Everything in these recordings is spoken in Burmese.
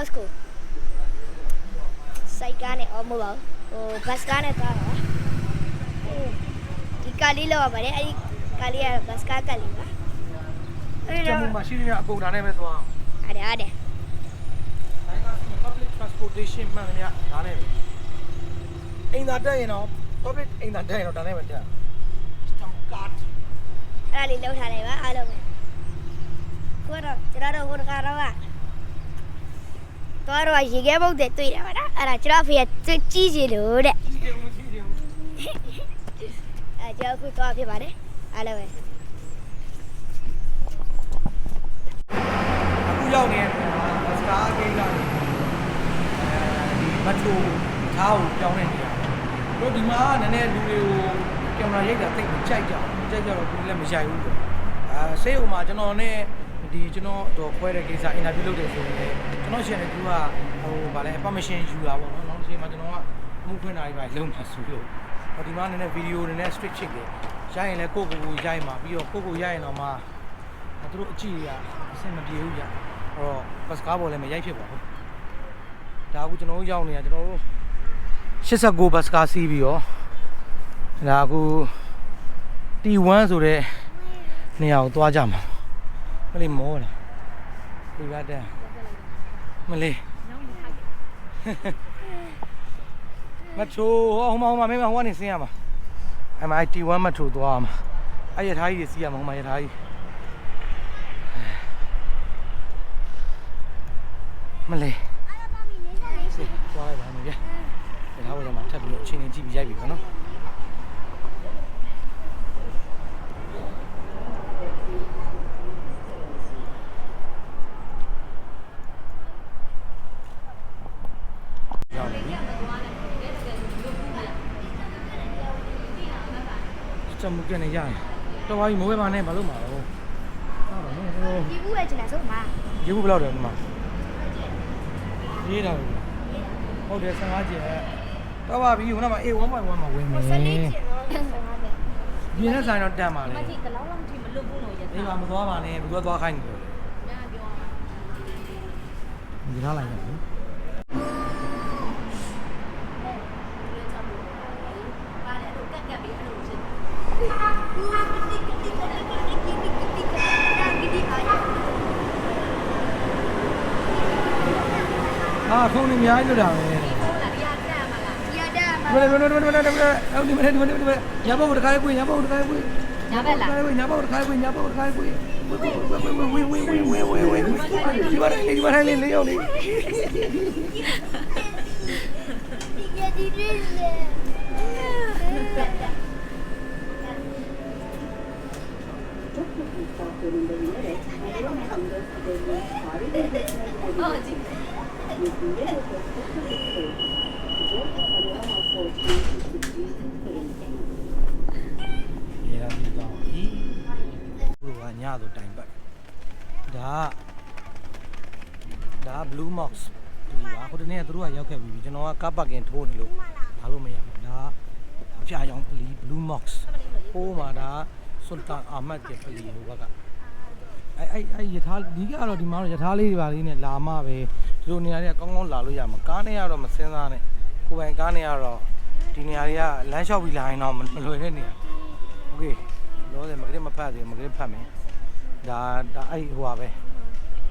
Moscow စိုက်ကားနဲ့အော်မဟုတ်ပါဘူးဟိုဘတ်ကားနဲ့သွားတာဒီကားလေးလောက်ပါတယ်အဲ့ဒီကားလေးကဘတ်ကားကလေးပါကျမှုမရှိရအကုန်ဒါနဲ့ပဲသွားအဲ့ဒါတိုင်းက public transportation မှန်တယ်ဒါနဲ့ပဲအိမ်သာတက်ရင်တော့ public အိမ်သာတက်ရင်တော့ဒါနဲ့ပဲတက် stamp card အဲ့ဒါလေးလောက်ထားလိုက်ပါအားလုံးပဲကိုတော့ကျွန်တော်တို့ဟိုတကားတော့ကတော့ရေခဲပုတ်တဲ့တွေ့တယ်ပါနော်အဲ့ဒါကျွန်တော်ဖေးကြီးစီလို့တဲ့အဲ့ကျွန်တော်ခုသွားဖြစ်ပါတယ်အားလုံးပဲအခုရောက်နေတဲ့စကားအကိန်းကနေဒီမတ်ထိုထားကိုပြောင်းနေနေရတယ်တို့ဒီမှာနည်းနည်းလူတွေကိုကင်မရာရိုက်တာသိပ်မကြိုက်ကြတော့ဘူးလည်းမရိုက်ဘူးပေါ့ဆေးဥမှာကျွန်တော်နဲ့ဒီကျွန်တော်တော့ခွဲတဲ့ကိစ္စအင်တာဗျူးလုပ်တယ်ဆိုရင်လည်းကျွန်တော်ရှင်ကသူကဟိုဗာလဲ permission ယူတာပေါ့နော်နောက်တစ်ချိန်မှာကျွန်တော်ကအမှုခွင့်တာတွေပါလုံမှာဆိုလို့ဒီမှာနည်းနည်းဗီဒီယိုနည်းနည်း strict ချစ်တယ်ရိုက်ရင်လည်းကိုရိုက်မှာပြီးတော့ကိုရိုက်ရင်တော့မှသူတို့အကြည့်ရအဆင်မပြေဘူးကြာအဲ့တော့ဘတ်စကားဘောလည်းမရိုက်ဖြစ်ပါဘူးဒါအခုကျွန်တော်တို့ရောက်နေတာကျွန်တော်တို့89ဘတ်စကားစီးပြီးတော့ဒါအခု T1 ဆိုတဲ့နေရာကိုသွားကြမှာမလေးမောလားဒီကတည်းမလေးမချိုဟိုမှာမင်းမဟိုကနေဆင်းရမှာအဲ့မှာ T1 မချိုသွားမှာအဲ့ရထားကြီးစီးရမှာဟိုမှာရထားကြီးမလေးစီးသွားရပါမယ်ဗျာဒါတော့မှထပ်ပြီးအချိန်ကြီးကြည့်ပြီးရိုက်ပြီပေါ့နော်ကျမကနေရတယ်တော်ပါပြီမိုးပဲပါနဲ့မလုပ်ပါဘူးဟုတ်ပါဘူးဒီဘူးပဲကျန်ဆုံးမှာရေဘူးဘယ်လောက်တယ်ဒီမှာရေးတာဟုတ်တယ်15ကျင်တော်ပါပြီခုနက A1.1 မှာဝင်မယ်14ကျင်တော့15ပဲဒီနေ့ဆိုင်တော့တက်ပါလေမကြည့်တလောက်လောက်ထိမလွတ်ဘူးလို့ရတာဒီမှာမသွားပါနဲ့ဘယ်သူသွားခိုင်းနေလဲညာပြောပါဒီထားလိုက်ရတယ်啊，空里面就这样的。不是，伢把我的开柜，伢把我的开柜，伢把我的开柜，伢把我的开柜，伢把我的开柜。喂，你把他领要的。ညတော့တိုင်ပတ်ဒါ Blue Mox ဒီပါဟိုတနေ့ကသူတို့ကရောက်ခဲ့ပြီကျွန်တော်ကကားပါကင်ထိုးနေလို့ဘာလို့မရဘူးဒါအပြာရောင်ပလီ Blue Mox ဟိုးမှာဒါ Sultan Ahmad ရဲ့ပလီဟိုဘက်ကအဲ့ရထားဒီကတော့ဒီမှာတော့ရထားလေးတွေပါလေးနဲ့လာမှပဲဒီလိုနေရာတွေကကောင်းကောင်းလာလို့ရမှာကားနဲ့ကတော့မစင်းစားနဲ့ကိုယ်ပိုင်ကားနဲ့ကတော့ဒီနေရာတွေကလမ်းလျှောက်ပြီးလာရင်တော့မလွယ်တဲ့နေရာโอเคလောတယ်မကလေးမဖတ်သေးမကလေးဖတ်မယ်ဒါအဲ့ဟိုပါပဲ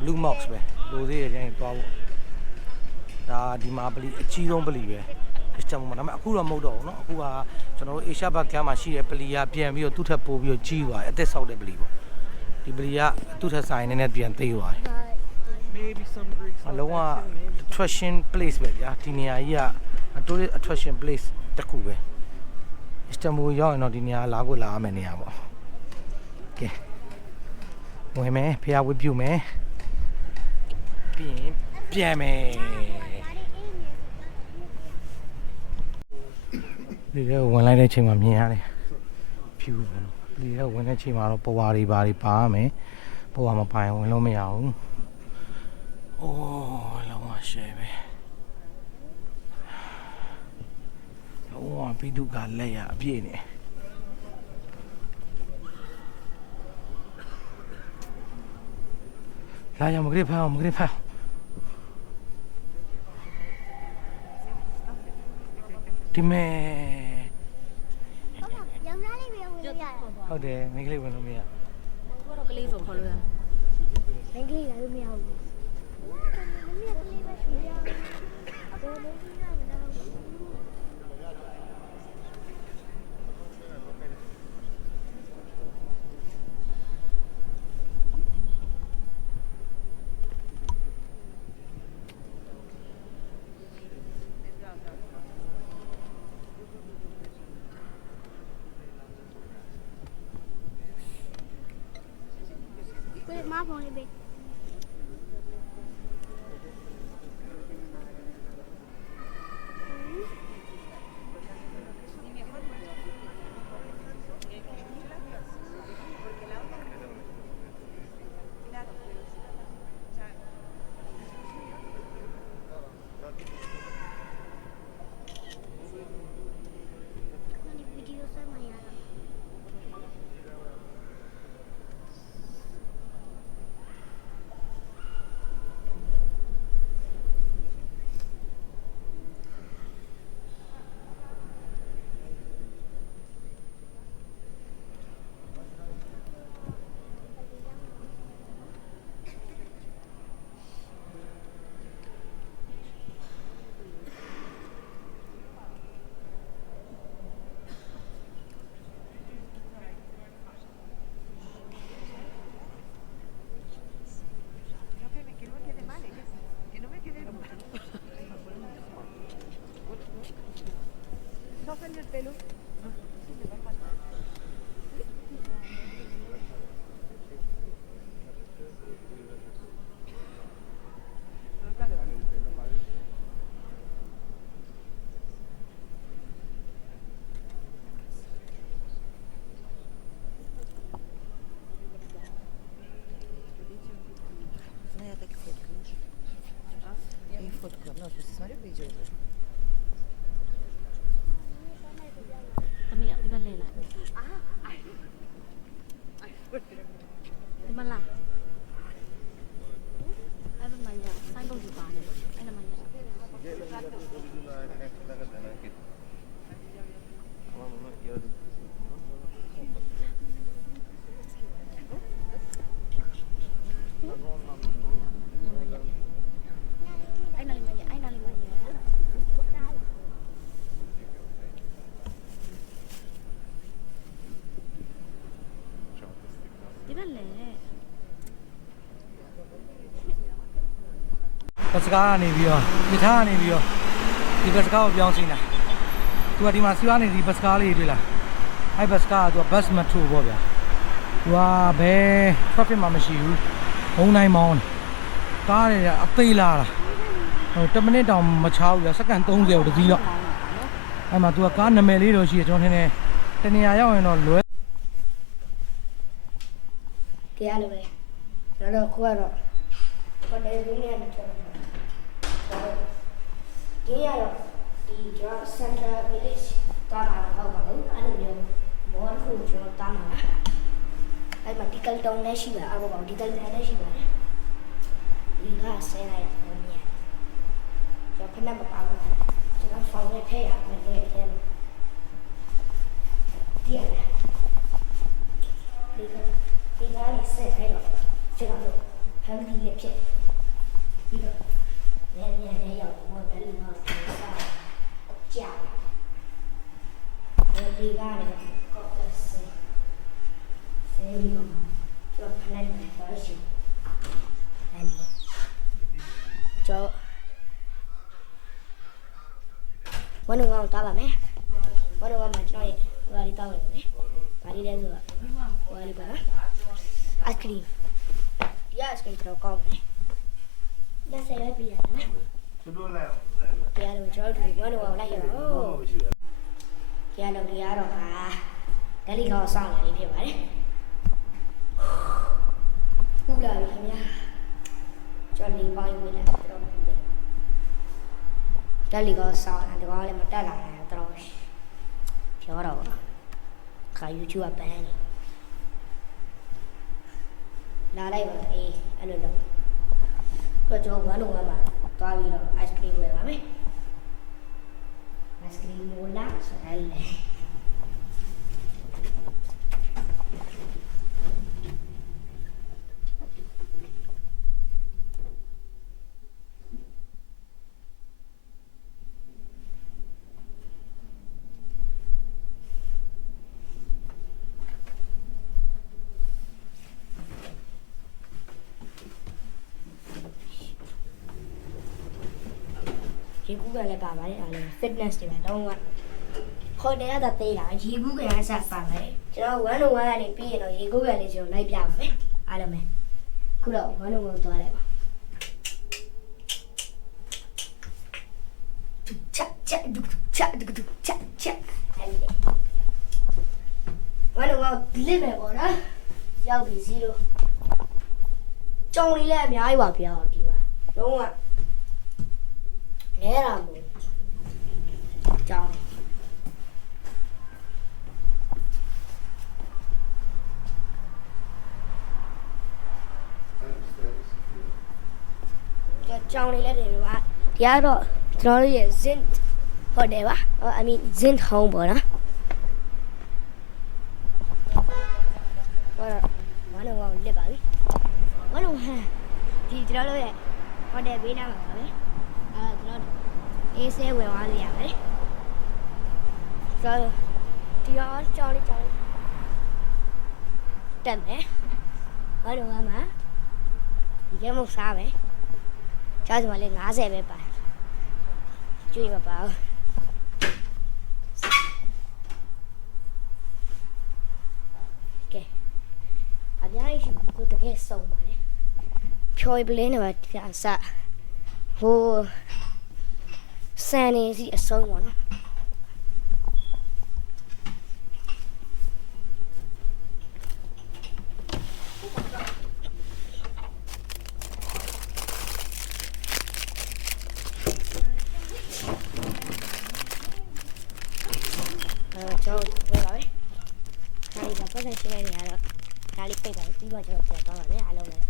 Blue Mox ပဲလိုသေးရဲ့ချင်းသွားဖို့ဒါဒီမှာပလီအကြီးဆုံးပလီပဲအစတမှာဒါပေမဲ့အခုတော့မဟုတ်တော့ဘူးเนาะအခုကကျွန်တော်တို့ Asia Park ကမှာရှိတဲ့ပလီကပြန်ပြီးတော့သူ့ထပ်ပို့ပြီးတော့ကြီးသွားတယ်အသက်ဆောက်တဲ့ပလီပေါ့ဒီပလီကသူ့ထက်ဆိုင်နေနဲ့ပြန်သေးသွားတယ် maybe some Greeks အလုံးက attraction place ပဲဗျာဒီနေရာကြီးက tourist attraction place တစ်ခုပဲအစတမိုရောက်ရင်တော့ဒီနေရာလာရမယ်နေရာပေါ့ကဲဝင်မယ်ဖျားဝတ်ပြုမယ်ပြီးရင်ပြန်မယ်ဒီထဲဝင်လိုက်တဲ့အချိန်မှာမြင်ရတယ်ဖြူပေါ့နော်ဒီထဲဝင်တဲ့အချိန်မှာတော့ပဝါတွေပါပါရမယ်ပဝါမပိုင်ဝင်လို့မရဘူးအိုးလောကရှယ်ပဲလောကပိတုကလက်ရအပြည့်နေလာရမကလေးဖမ်းအောင်မကလေးဖမ်း ဒီမဲ့ ယောက်ျားလေးပဲဝင်ရတာ ဟုတ်တယ်မိန်းကလေးဝင်လို့မရ ကိုတော့ကလေးဆိုခေါ်လို့ရ မင်းကြီးလာလို့မရဘူးမင်းကလေးပဲရှိရဘယ်လိုကြီးရမလဲ Wait, my phone is big. Video sama ya. သမီးကဒီဘက်လဲလိုက်ဒီမလားအဲ့ဒါမှညာဆိုင်ဘုတ်ယူပါနဲ့အဲ့ဒါမှညာအဲ့နာလေးမှညာအဲ့နာလေးမှညာဒီဘက်လဲ ဘတ်စကားကနေပြီးတော့ပြထားကနေပြီးတော့ဒီဘတ်စကားကိုပြောင်းစီးတာသူကဒီမှာစီးရနေဒီဘတ်စကားလေးတွေ့လားအဲ့ဘတ်စကားကသူကဘတ်မထူပေါ့ဗျာသူကဘယ် traffic မှမရှိဘူးဘုံတိုင်းမောင်းကားတွေကအသေးလာတာဟို10မိနစ်တောင်မချောဘူးဗျာစက္ကန့်30ကိုတစ်စီးတော့အဲ့မှာသူကကားနာမည်လေးတော့ရှိတယ်ကျွန်တော်ထင်တယ်တနေရာရောက်ရင်တော့လွယ် တရားလိုပဲကျွန်တော်တို့ခုကတော့ဟိုတယ်ရင်းနေတယ်ဒီရတော့ဒီကျွန်တော် Central Village တာမှာဟုတ်ပါဘူးအဲ့လိုမျိုးမော်ခုကျွန်တော်တာမှာအဲ့မှာဒီကယ်တောင်းလည်းရှိပါအခုပါဒီကယ်တောင်းလည်းရှိပါတယ်ဒီကဆဲလိုက်ရအောင်ညကျွန်တော်ခဏမပါဘူးကျွန်တော်ဖောင်နဲ့ထည့်ရမယ်တဲ့အဲ့လိုဒီရလားဒီကနေ့ဆက်လိုက်တော့ကျွန်တော်တို့ဟန်ဒီလေးဖြစ်ပြီးတော့ညနေရောက်မော်ဒယ်မှာဆက်ကြာဒီကနေ့ကောက်တဲ့ဆေးပြီးတော့ကျွန်တော်ခဏလေးတော့ရှိအဲ့ဒီကျော်ဘယ်လိုကောင်းတာပါမယ်ဘယ်လိုမှကျွန်တော်ရဲ့ဘာလေးတောင်းနေလဲဘာလေးလဲဆိုတော့ဘာလေးပါလားice cream ဒီ ice cream တော့ကောင်းတယ်လက်ဆက်လိုက်ပြရတယ်နော်တရားလို့ကျွန်တော်တို့ဘယ်လိုလိုက်ရအောင်တရားလို့ဒီကတော့ဟာဒလီကောဆောင်းနေဖြစ်ပါတယ်ခုလာပြီခင်ဗျာကျွန်တော်ဒီပိုင်းဝင်လာတော့ဒလီကောဆောင်းတယ်ဒီကောင်လည်းမတက်လာနိုင်တော့ပြောတော့ခါ YouTube ကပန်းနေလာလိုက်ပါအေးအဲ့လိုတော့ကျွန်တော်ဝမ်းလုံးဝမ်းမှာသွားပြီးတော့ ice cream ဝယ်ပါမယ် ice cream mola sorelle ရေကူးကလည်းပါပါတယ်အားလုံး fitness တွေပါတော့ခေါ်တယ်ရတာသေးတာရေကူးကလည်းအဆက်ပါမယ်ကျွန်တော်101ကနေပြီးရင်တော့ရေကူးကလည်းကျွန်တော်လိုက်ပြပါမယ်အားလုံးပဲခုတော့101သွားလိုက်ပါချက်ချက်ဒုချက်ဒုချက်ချက်အဲ့လေ101လစ်မယ်ပေါ့နော်ရောက်ပြီ0ကြောင်လေးလည်းအများကြီးပါဗျာဒီမှာလုံးဝလဲတာမို့ကြောင်ကြောင်လေးလည်းတယ်ပါဒီကတော့ကျွန်တော်တို့ရဲ့ Zint ဟုတ်တယ်ပါ I mean Zint home ပေါ့နော်ဘာလို့လစ်ပါပြီဘာလို့ဟမ်ဒီကျွန်တော်တို့ရဲ့ဟိုတယ်ဘေးနားမှာပါပဲကျွန်တော်အေးဆေးဝင်သွားလို့ရပါတယ်ဆိုတော့ဒီတော့ကြောင်လေးတက်မယ်ဘာလို့မှာဒီကမှစားမယ်ကျောင်းစီမှာလည်း50ပဲပါကျွေးမပါဘူးကဲအများကြီးကိုတကယ်စုံပါလေဖြော်ပလင်းနဲ့ပါပြန်စဟိုစံနေစီအဆုံးပါနော်ကျွန်တော်ပြောပါမယ်။ဒါလေးကပတ်သက်ရှင်းနေရတော့ဒါလေးပိတ်တယ်ပြီးတော့ကျွန်တော်ပြန်သွားပါမယ်အားလုံးလည်း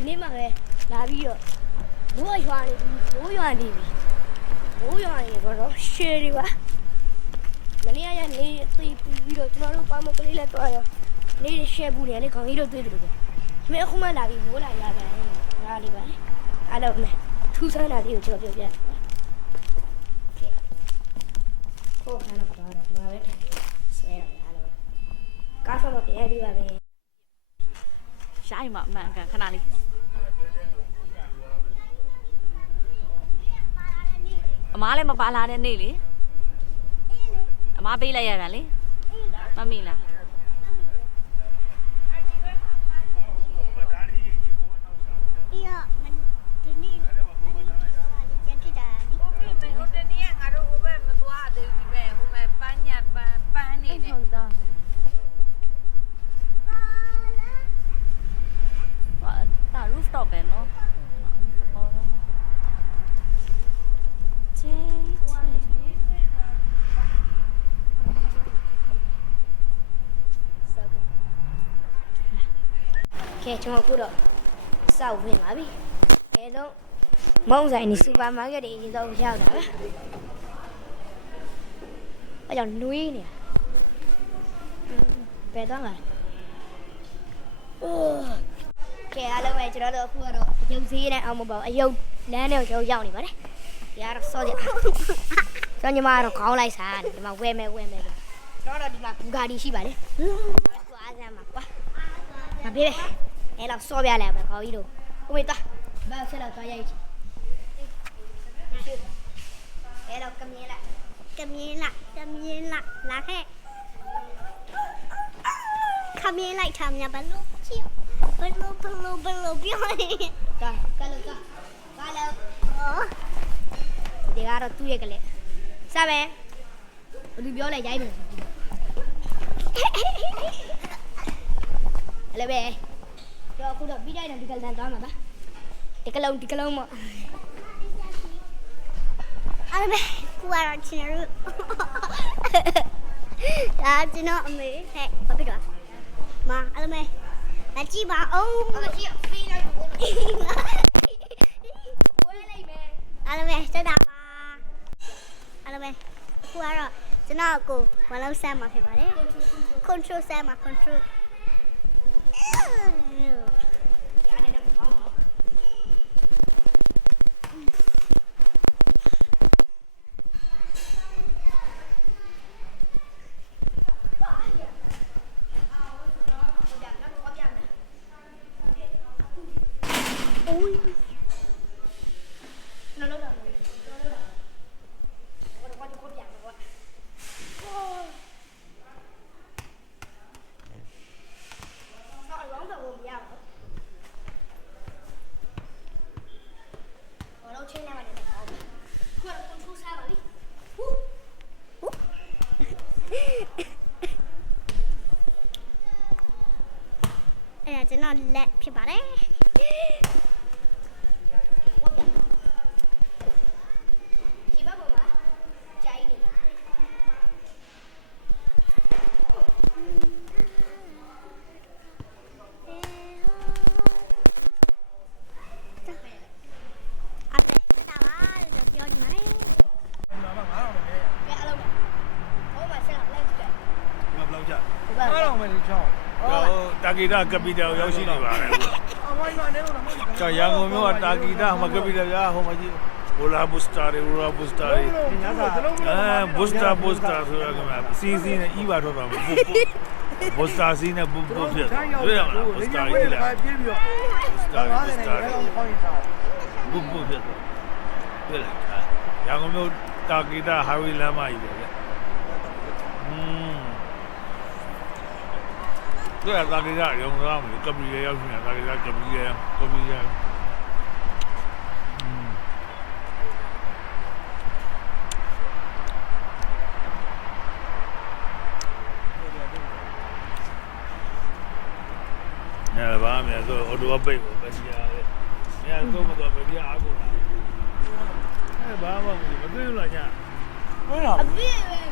ဒီနေ့မှပဲလာပြီးတော့မိုးရွာနေပြီမိုးရွာနေတော့ရှယ်ရီပါမနေ့ကနေသိပြီးတော့ကျွန်တော်တို့ပါမကလေးလည်းတွားရောနေရှယ်ဘူးနေလေခေါင်းကြီးတို့တွေ့တယ်လို့ပဲမင်းအခုမှလာပြီးမိုးလာရပြန်ငါလေးပါအားလုံးမယ်ထူးဆန်းတာလေးကိုကျွန်တော်ပြောပြကိုခါတော့တော့ဒီမှာပဲထိုင်နေဆဲရအားလုံးကားဆောင်တော့ပြန်ပြီးပါပဲရှိုင်းမှာအမှန်ကန်ခဏလေးအမားလည်းမပါလာတဲ့နေ့လေအမားပေးလိုက်ရတာလေမမီလားrooftop ပဲเนาะကဲကျွန်တော်အခုတော့စောက်ဝင်ပါပြီ။အဲတော့မောင်ဆိုင်နေစူပါမားကတ်တွေအရင်ဆုံးရောက်တာပဲ။အဲကြောင့်နွေးနေတာ။ဘယ်တော့မှ။အိုးကဲအားလုံးပဲကျွန်တော်တို့အခုကတော့ရုပ်စည်းနဲ့အောင်မပေါ့အယုတ်လမ်းနဲ့ကျွန်တော်ရောက်နေပါတယ်။ဒီကတော့စောကြ။ကျွန်တော်ညီမကတော့ခေါင်းလိုက်စားတယ်ဒီမှာဝဲမဲကျွန်တော်တို့ဒီမှာဘူဂါဒီရှိပါလေ။သူအားစမ်းမှာကွာ။မပြေးပဲ။အဲ့တော့စောပြလိုက်မယ်ခေါင်းကြီးတို့။ဦးမေတာ ဘာဆက်လာသွားရိုက်ချင်အဲ့တော့ကမြင်လိုက် ကမြင်လိုက်လာခဲ့ခမင်းလိုက်ထားမြဘလို့ချီဘလို့ပြောနေ ကလို့ကလို့ဒီကတော့သူ့ရဲ့ကလေးစမယ်ဘယ်လိုပြောလဲရိုက်မယ်လည်းပဲတော့အခုတော့ပြီးတိုင်းတော့ဒီကလန်သွားမှာပါဒီကလုံးမ အဲ့မဲ့ကူရချင်ရဒါကျွန်တော်အမေဟဲ့ဘာဖြစ်တော့မအဲ့မဲ့အကြည့်ပါအောင် အမကြီးဖေးလိုက်ဘူးဝဲလိုက်မယ် အဲ့မဲ့စတာပါအဲ့မဲ့ကူရကျွန်တော်ကိုမလုံးဆမ်းမှာဖြစ်ပါတယ် control ဆမ်းမှာ control အဲ့ဒါကျွန်တော်လက်ဖြစ်ပါတယ်တာဂီတာကပီတယ်ရောက်ရှိနေပါတယ်ကျော်ရန်ကုန်မြို့ကတာဂီတာမှာကပီတယ်ဗျာဟိုမှာကြီးဘူလာဘူစတာတွေဘူစတာတွေဘူစတာဆိုရကမှာစီစီနဲ့ဤပါတော့တာဘူစတာစီနဲ့ဘူဖြစ်တွေ့ရမလားဘူစတာကြီးလားပြေးပြီးတော့ ဘူစတာဘူဖြစ်တွေ့လားရန်ကုန်မြို့တာဂီတာဟာရီလမ်းမကြီးပဲဗျ对啊，大概这样，然后隔壁也要去，大概隔壁也，你看吧，面说我多背过，背下来，你看多么多背的阿公啦，哎，爸爸，我对了呢，对了 အပြည့်ပဲ